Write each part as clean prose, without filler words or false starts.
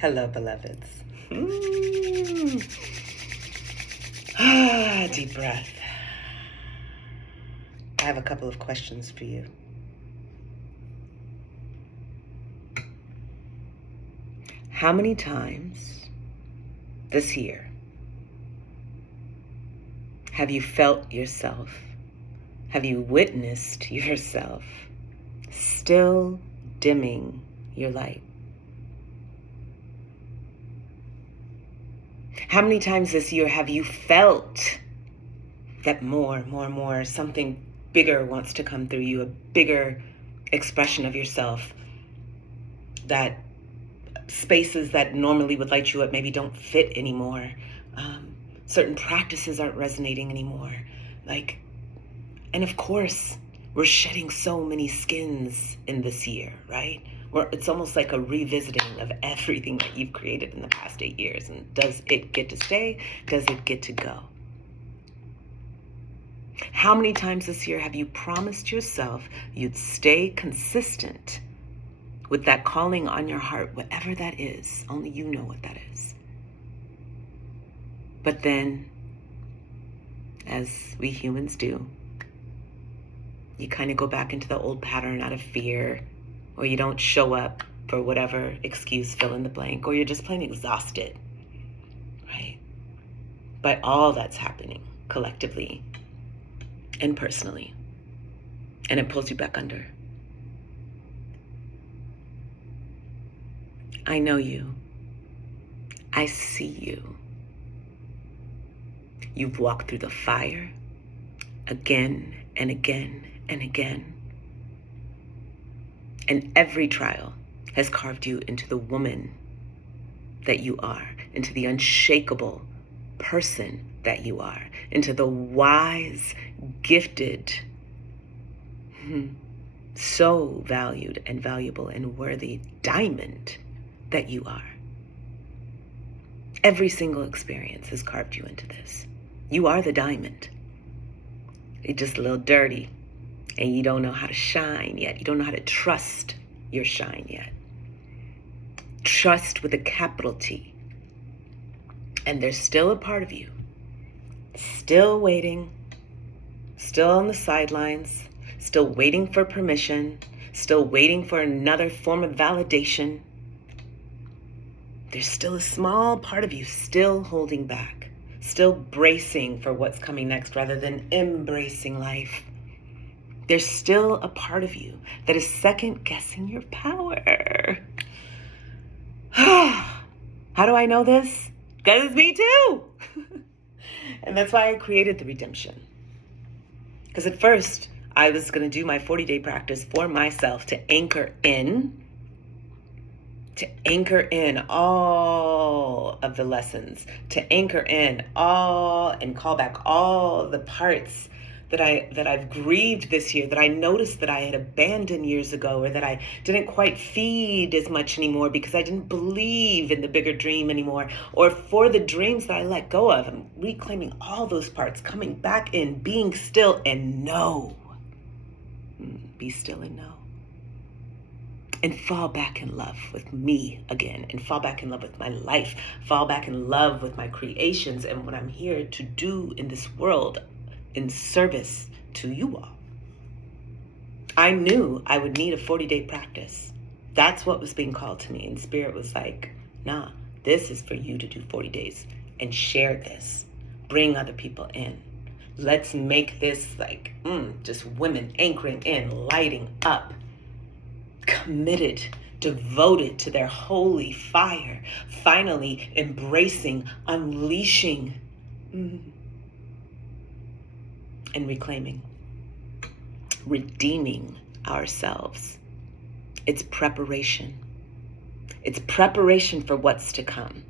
Hello, beloveds. Deep breath. I have a couple of questions for you. How many times this year have you felt yourself, have you witnessed yourself still dimming your light? How many times this year have you felt that more, something bigger wants to come through you, a bigger expression of yourself, that spaces that normally would light you up maybe don't fit anymore. Certain practices aren't resonating anymore. And of course, we're shedding so many skins in this year, right? It's almost like a revisiting of everything that you've created in the past 8 years. And does it get to stay? Does it get to go? How many times this year have you promised yourself you'd stay consistent with that calling on your heart, whatever that is? Only you know what that is. But then, as we humans do, you kind of go back into the old pattern out of fear, or you don't show up for whatever excuse, fill in the blank, or you're just plain exhausted, right? By all that's happening collectively and personally. And it pulls you back under. I know you. I see you. You've walked through the fire again and again and again. And every trial has carved you into the woman that you are, into the unshakable person that you are, into the wise, gifted, so valued and valuable and worthy diamond that you are. Every single experience has carved you into this. You are the diamond. You're just a little dirty, and you don't know how to shine yet. You don't know how to trust your shine yet. Trust with a capital T. And there's still a part of you, still waiting, still on the sidelines, still waiting for permission, still waiting for another form of validation. There's still a small part of you still holding back, still bracing for what's coming next rather than embracing life. There's still a part of you that is second guessing your power. How do I know this? Because it's me too. And that's why I created the redemption. Because at first, I was going to do my 40-day practice for myself to anchor in all of the lessons, to anchor in all and call back all the parts that I've grieved this year, that I noticed that I had abandoned years ago, or that I didn't quite feed as much anymore because I didn't believe in the bigger dream anymore, or for the dreams that I let go of. I'm reclaiming all those parts, coming back in, being still and know. Be still and know. And fall back in love with me again, and fall back in love with my life, fall back in love with my creations and what I'm here to do in this world in service to you all. I knew I would need a 40-day practice. That's what was being called to me. And Spirit was like, nah, this is for you to do 40 days and share this. Bring other people in. Let's make this just women anchoring in, lighting up, committed, devoted to their holy fire, finally embracing, unleashing, and reclaiming, redeeming ourselves. It's preparation. It's preparation for what's to come.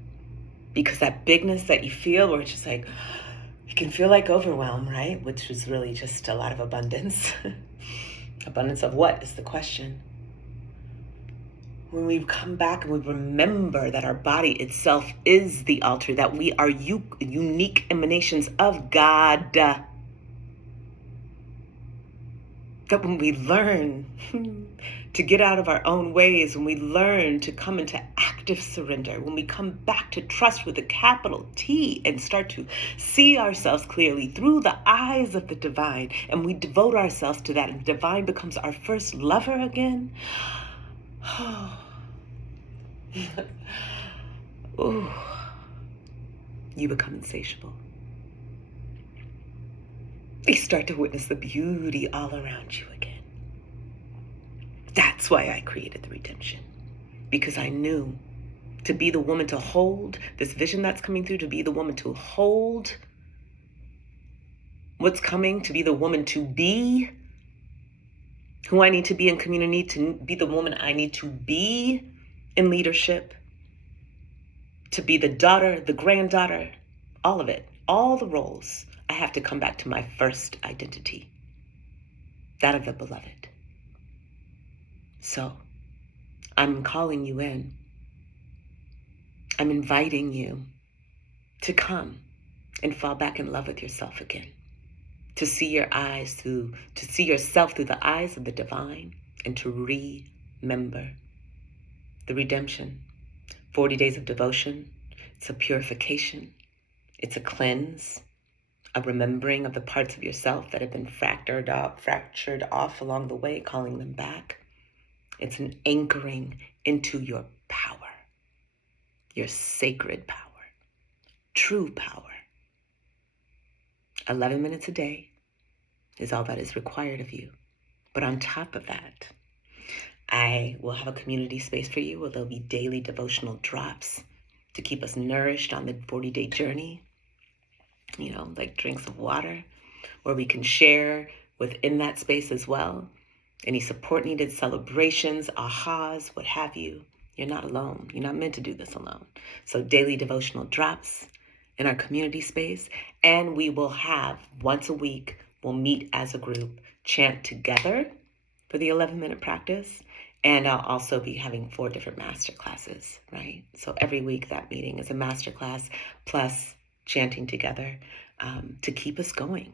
Because that bigness that you feel, where it's just like, it can feel like overwhelm, right? Which is really just a lot of abundance. Abundance of what is the question? When we come back and we remember that our body itself is the altar, that we are unique emanations of God. That when we learn to get out of our own ways, when we learn to come into active surrender, when we come back to trust with a capital T and start to see ourselves clearly through the eyes of the divine, and we devote ourselves to that, and the divine becomes our first lover again. Ooh, you become insatiable. You start to witness the beauty all around you again. That's why I created the redemption, because I knew to be the woman to hold this vision that's coming through, to be the woman to hold what's coming, to be the woman to be who I need to be in community, to be the woman I need to be in leadership, to be the daughter, the granddaughter, all of it, all the roles. I have to come back to my first identity, that of the beloved. So I'm calling you in. I'm inviting you to come and fall back in love with yourself again, to see to see yourself through the eyes of the divine, and to remember the redemption. 40 days of devotion. It's a purification. It's a cleanse, a remembering of the parts of yourself that have been fractured off along the way, calling them back. It's an anchoring into your power, your sacred power, true power. 11 minutes a day is all that is required of you. But on top of that, I will have a community space for you where there'll be daily devotional drops to keep us nourished on the 40-day journey, like drinks of water, where we can share within that space as well. Any support needed, celebrations, ahas, what have you. You're not alone. You're not meant to do this alone. So daily devotional drops in our community space. And we will have once a week, we'll meet as a group, chant together for the 11-minute practice. And I'll also be having 4 different master classes, right? So every week that meeting is a master class plus chanting together to keep us going.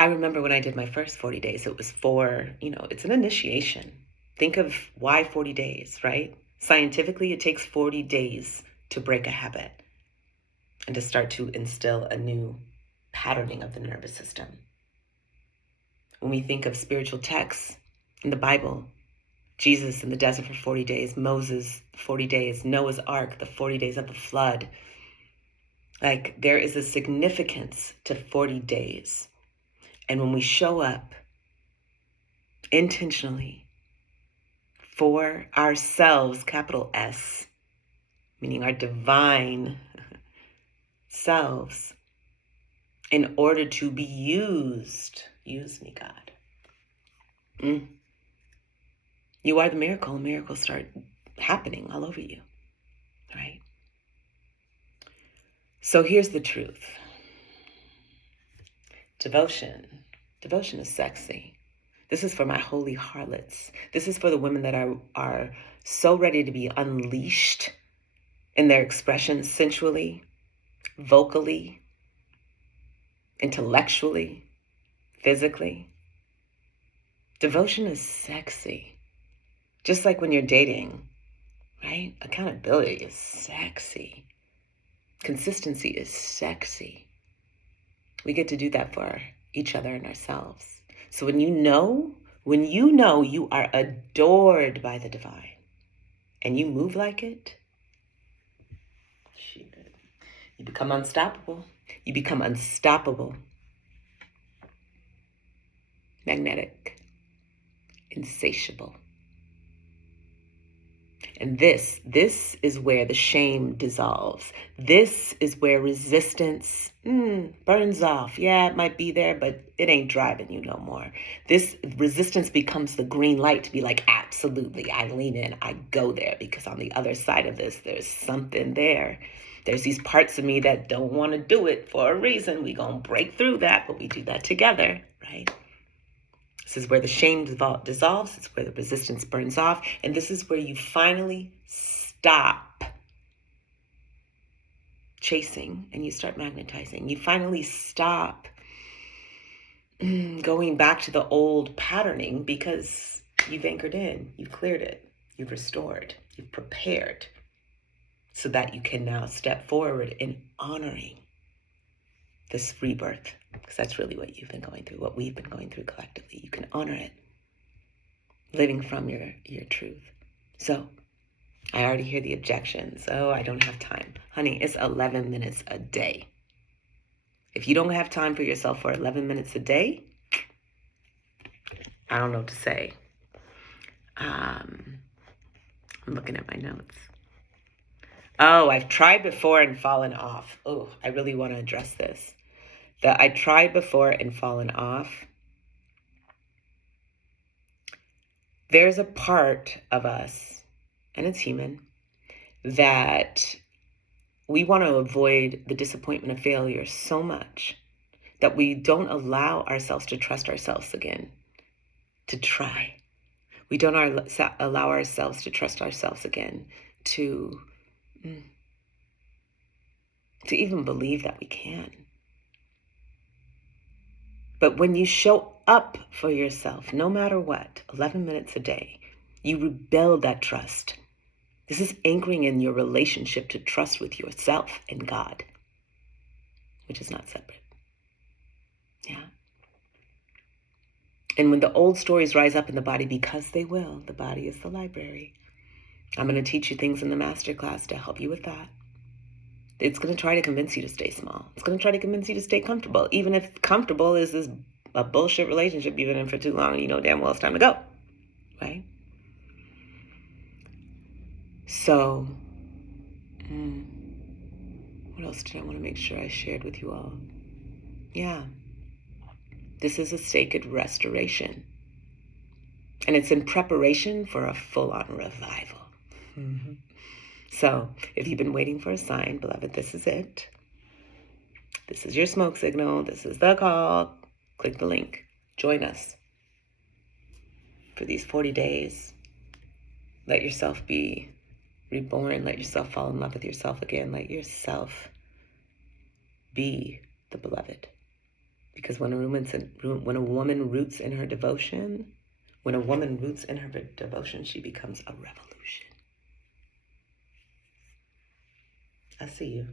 I remember when I did my first 40 days, it was it's an initiation. Think of why 40 days, right? Scientifically, it takes 40 days to break a habit and to start to instill a new patterning of the nervous system. When we think of spiritual texts in the Bible, Jesus in the desert for 40 days, Moses, 40 days, Noah's Ark, the 40 days of the flood. Like, there is a significance to 40 days. And when we show up intentionally for ourselves, capital S, meaning our divine selves, in order to be used, use me, God. You are the miracle. Miracles start happening all over you, right? So here's the truth. Devotion is sexy. This is for my holy harlots. This is for the women that are so ready to be unleashed in their expression sensually, vocally, intellectually, physically. Devotion is sexy. Just like when you're dating, right? Accountability is sexy. Consistency is sexy. We get to do that for each other and ourselves. So when you know you are adored by the divine and you move like it, you become unstoppable. You become unstoppable, magnetic, insatiable. And this is where the shame dissolves. This is where resistance burns off. Yeah, it might be there, but it ain't driving you no more. This resistance becomes the green light to be like, absolutely, I lean in, I go there, because on the other side of this, there's something there. There's these parts of me that don't want to do it for a reason. We gonna break through that, but we do that together, right? This is where the shame dissolves. It's where the resistance burns off. And this is where you finally stop chasing and you start magnetizing. You finally stop going back to the old patterning, because you've anchored in, you've cleared it, you've restored, you've prepared, so that you can now step forward in honoring this rebirth, because that's really what you've been going through, what we've been going through collectively. You can honor it, living from your truth. So I already hear the objections. Oh, I don't have time. Honey, it's 11 minutes a day. If you don't have time for yourself for 11 minutes a day, I don't know what to say. I'm looking at my notes. Oh, I've tried before and fallen off. Oh, I really want to address this. That I tried before and fallen off. There's a part of us, and it's human, that we want to avoid the disappointment of failure so much that we don't allow ourselves to trust ourselves again, to try. We don't allow ourselves to trust ourselves again, to even believe that we can. But when you show up for yourself, no matter what, 11 minutes a day, you rebuild that trust. This is anchoring in your relationship to trust with yourself and God, which is not separate. Yeah. And when the old stories rise up in the body, because they will, the body is the library. I'm going to teach you things in the masterclass to help you with that. It's going to try to convince you to stay small. It's going to try to convince you to stay comfortable, even if comfortable is a bullshit relationship you've been in for too long and you know damn well it's time to go, right? So, what else did I want to make sure I shared with you all? Yeah, this is a sacred restoration, and it's in preparation for a full-on revival. Mm-hmm. So, if you've been waiting for a sign, beloved, this is it. This is your smoke signal. This is the call. Click the link. Join us for these 40 days. Let yourself be reborn. Let yourself fall in love with yourself again. Let yourself be the beloved. Because when a woman roots in her devotion, she becomes a revolution. I see you.